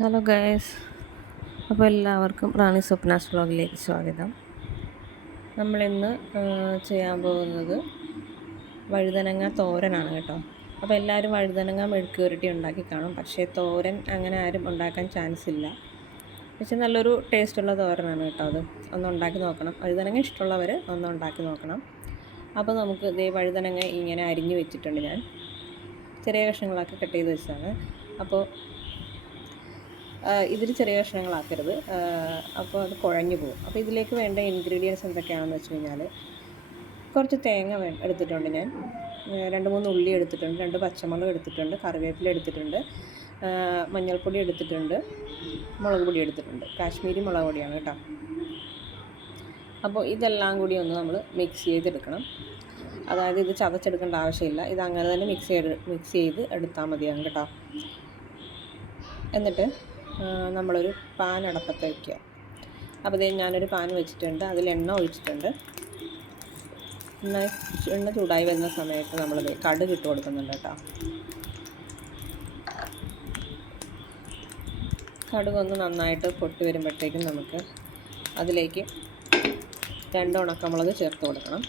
Hello guys, അപ്പോൾ എല്ലാവർക്കും റാണി സ്വപ്നാസ് വ്ളോഗിലേക്ക് സ്വാഗതം. നമ്മളിന്ന് ചെയ്യാൻ പോകുന്നത് വഴുതനങ്ങ തോരനാണ് കേട്ടോ. അപ്പോൾ എല്ലാവരും വഴുതനങ്ങ മെഴുക്ക് പുരട്ടി ഉണ്ടാക്കി കാണും, പക്ഷേ തോരൻ അങ്ങനെ ആരും ഉണ്ടാക്കാൻ ചാൻസ് ഇല്ല. പക്ഷേ നല്ലൊരു ടേസ്റ്റുള്ള തോരനാണ് കേട്ടോ. അത് ഒന്ന് ഉണ്ടാക്കി നോക്കണം. വഴുതനങ്ങ ഇഷ്ടമുള്ളവർ ഒന്ന് ഉണ്ടാക്കി നോക്കണം. അപ്പോൾ നമുക്ക് ഇതേ വഴുതനങ്ങ ഇങ്ങനെ അരിഞ്ഞു വെച്ചിട്ടുണ്ട്. ഞാൻ ചെറിയ കഷ്ണങ്ങളാക്കി കട്ട് ചെയ്ത് വെച്ചതാണ്. അപ്പോൾ ഇതിൽ ചെറിയ കഷ്ണങ്ങളാക്കരുത്, അപ്പോൾ അത് കുഴഞ്ഞു പോകും. അപ്പോൾ ഇതിലേക്ക് വേണ്ട ഇൻഗ്രീഡിയൻസ് എന്തൊക്കെയാണെന്ന് വെച്ച് കഴിഞ്ഞാൽ, കുറച്ച് തേങ്ങ എടുത്തിട്ടുണ്ട് ഞാൻ, 2-3 ഉള്ളി എടുത്തിട്ടുണ്ട്, 2 പച്ചമുളക് എടുത്തിട്ടുണ്ട്, കറിവേപ്പില എടുത്തിട്ടുണ്ട്, മഞ്ഞൾപ്പൊടി എടുത്തിട്ടുണ്ട്, മുളക് പൊടി എടുത്തിട്ടുണ്ട്. കാശ്മീരി മുളക് പൊടിയാണ് കേട്ടോ. അപ്പോൾ ഇതെല്ലാം കൂടി ഒന്ന് നമ്മൾ മിക്സ് ചെയ്തെടുക്കണം. അതായത് ഇത് ചതച്ചെടുക്കേണ്ട ആവശ്യമില്ല, ഇത് അങ്ങനെ തന്നെ മിക്സ് ചെയ്ത് എടുത്താൽ മതിയാകും കേട്ടോ. എന്നിട്ട് നമ്മളൊരു പാൻ അടപ്പത്ത് വയ്ക്കുക. അപ്പോൾ ഞാനൊരു പാൻ വെച്ചിട്ടുണ്ട്, അതിൽ എണ്ണ ഒഴിച്ചിട്ടുണ്ട്. എണ്ണ ചൂടായി വരുന്ന സമയത്ത് നമ്മൾ കടുക് ഇട്ട് കൊടുക്കുന്നുണ്ട് കേട്ടോ. കടുകൊന്ന് നന്നായിട്ട് പൊട്ടി വരുമ്പോഴത്തേക്കും നമുക്ക് അതിലേക്ക് 2 ഉണക്കമുളക് ചേർത്ത് കൊടുക്കണം.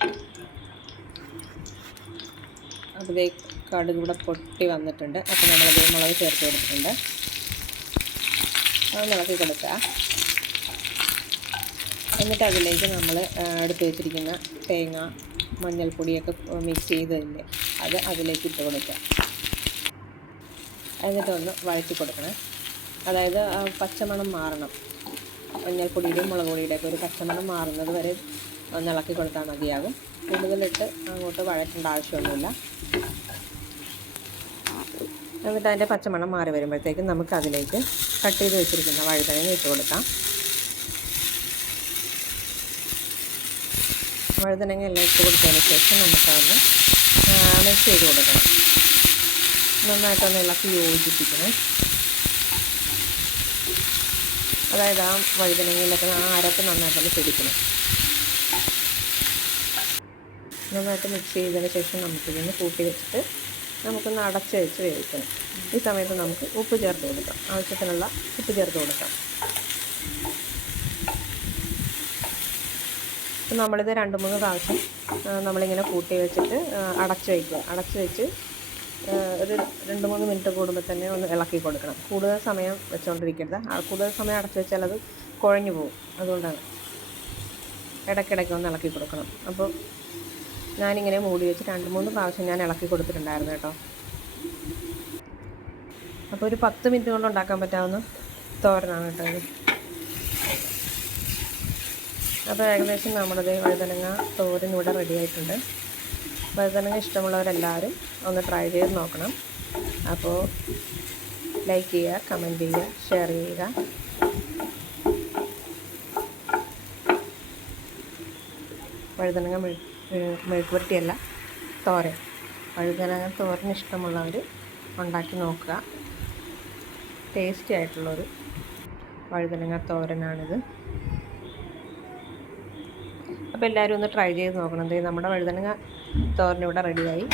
അപ്പോൾ കടുക് ഇവിടെ പൊട്ടി വന്നിട്ടുണ്ട്. അപ്പോൾ നമ്മൾ മുളക് ചേർത്ത് കൊടുത്തിട്ടുണ്ട്. അത് ഇളക്കി കൊടുക്കുക. എന്നിട്ട് അതിലേക്ക് നമ്മൾ എടുത്ത് വെച്ചിരിക്കുന്ന തേങ്ങ, മഞ്ഞൾപ്പൊടിയൊക്കെ മിക്സ് ചെയ്തതില്ലേ, അത് അതിലേക്ക് ഇട്ട് കൊടുക്കുക. എന്നിട്ടൊന്ന് വഴറ്റി കൊടുക്കണം. അതായത് പച്ചമണം മാറണം. മഞ്ഞൾപ്പൊടിയുടെയും മുളക് പൊടിയുടെയൊക്കെ ഒരു പച്ചമണം മാറുന്നത് വരെ ഒന്ന് ഇളക്കി കൊടുത്താൽ മതിയാകും. കൂടുതലിട്ട് അങ്ങോട്ട് വഴറ്റേണ്ട ആവശ്യമൊന്നുമില്ല. എന്നിട്ട് അതിൻ്റെ പച്ചമണം മാറി വരുമ്പോഴത്തേക്കും നമുക്ക് അതിലേക്ക് കട്ട് ചെയ്ത് വെച്ചിരിക്കുന്ന വഴുതനങ്ങ ഇട്ട് കൊടുക്കാം. വഴുതനങ്ങ എല്ലാം ഇട്ട് കൊടുത്തതിന് ശേഷം നമുക്കതൊന്ന് മിക്സ് ചെയ്ത് കൊടുക്കണം. നന്നായിട്ടൊന്ന് ഇളക്കി യോജിപ്പിക്കണം. അതായത് ആ വഴുതനങ്ങയിലൊക്കെ ആ അരപ്പ് നന്നായിട്ടൊന്ന് പിടിക്കണം. നന്നായിട്ട് മിക്സ് ചെയ്തതിന് ശേഷം നമുക്കിതൊന്ന് കൂട്ടി വെച്ചിട്ട് നമുക്കൊന്ന് അടച്ച് വെച്ച് വേവിക്കണം. ഈ സമയത്ത് നമുക്ക് ഉപ്പ് ചേർത്ത് കൊടുക്കാം. ആവശ്യത്തിനുള്ള ഉപ്പ് ചേർത്ത് കൊടുക്കാം. അപ്പോൾ നമ്മളിത് 2-3 പ്രാവശ്യം നമ്മളിങ്ങനെ കൂട്ടി വെച്ചിട്ട് അടച്ച് വയ്ക്കുക. അടച്ച് വെച്ച് ഒരു 2-3 മിനിറ്റ് കൂടുമ്പോൾ തന്നെ ഒന്ന് ഇളക്കി കൊടുക്കണം. കൂടുതൽ സമയം വെച്ചുകൊണ്ടിരിക്കരുത്. കൂടുതൽ സമയം അടച്ച് വെച്ചാൽ അത് കുഴഞ്ഞു പോകും. അതുകൊണ്ടാണ് ഇടയ്ക്കിടയ്ക്ക് ഒന്ന് ഇളക്കി കൊടുക്കണം. അപ്പോൾ ഞാനിങ്ങനെ മൂടി വെച്ച് 2-3 പ്രാവശ്യം ഞാൻ ഇളക്കി കൊടുത്തിട്ടുണ്ടായിരുന്നു കേട്ടോ. അപ്പോൾ ഒരു 10 മിനിറ്റ് കൊണ്ട് ഉണ്ടാക്കാൻ പറ്റാവുന്ന തോരനാണ് കേട്ടോ ഇത്. അപ്പോൾ ഏകദേശം നമ്മുടെ വഴുതനങ്ങ തോരൻ ഇവിടെ റെഡി ആയിട്ടുണ്ട്. വഴുതനങ്ങ ഇഷ്ടമുള്ളവരെല്ലാവരും ഒന്ന് ട്രൈ ചെയ്ത് നോക്കണം. അപ്പോൾ ലൈക്ക് ചെയ്യുക, കമൻറ്റ് ചെയ്യുക, ഷെയർ ചെയ്യുക. വഴുതനങ്ങ മെഴുക്ക് പുരട്ടിയല്ല, തോരൻ. വഴുതനങ്ങ തോരൻ ഇഷ്ടമുള്ളവർ ഉണ്ടാക്കി നോക്കുക. ടേസ്റ്റി ആയിട്ടുള്ളൊരു വഴുതനങ്ങ തോരനാണിത്. അപ്പോൾ എല്ലാവരും ഒന്ന് ട്രൈ ചെയ്ത് നോക്കണം. നമ്മുടെ വഴുതനങ്ങ തോരൻ ഇവിടെ റെഡിയായി.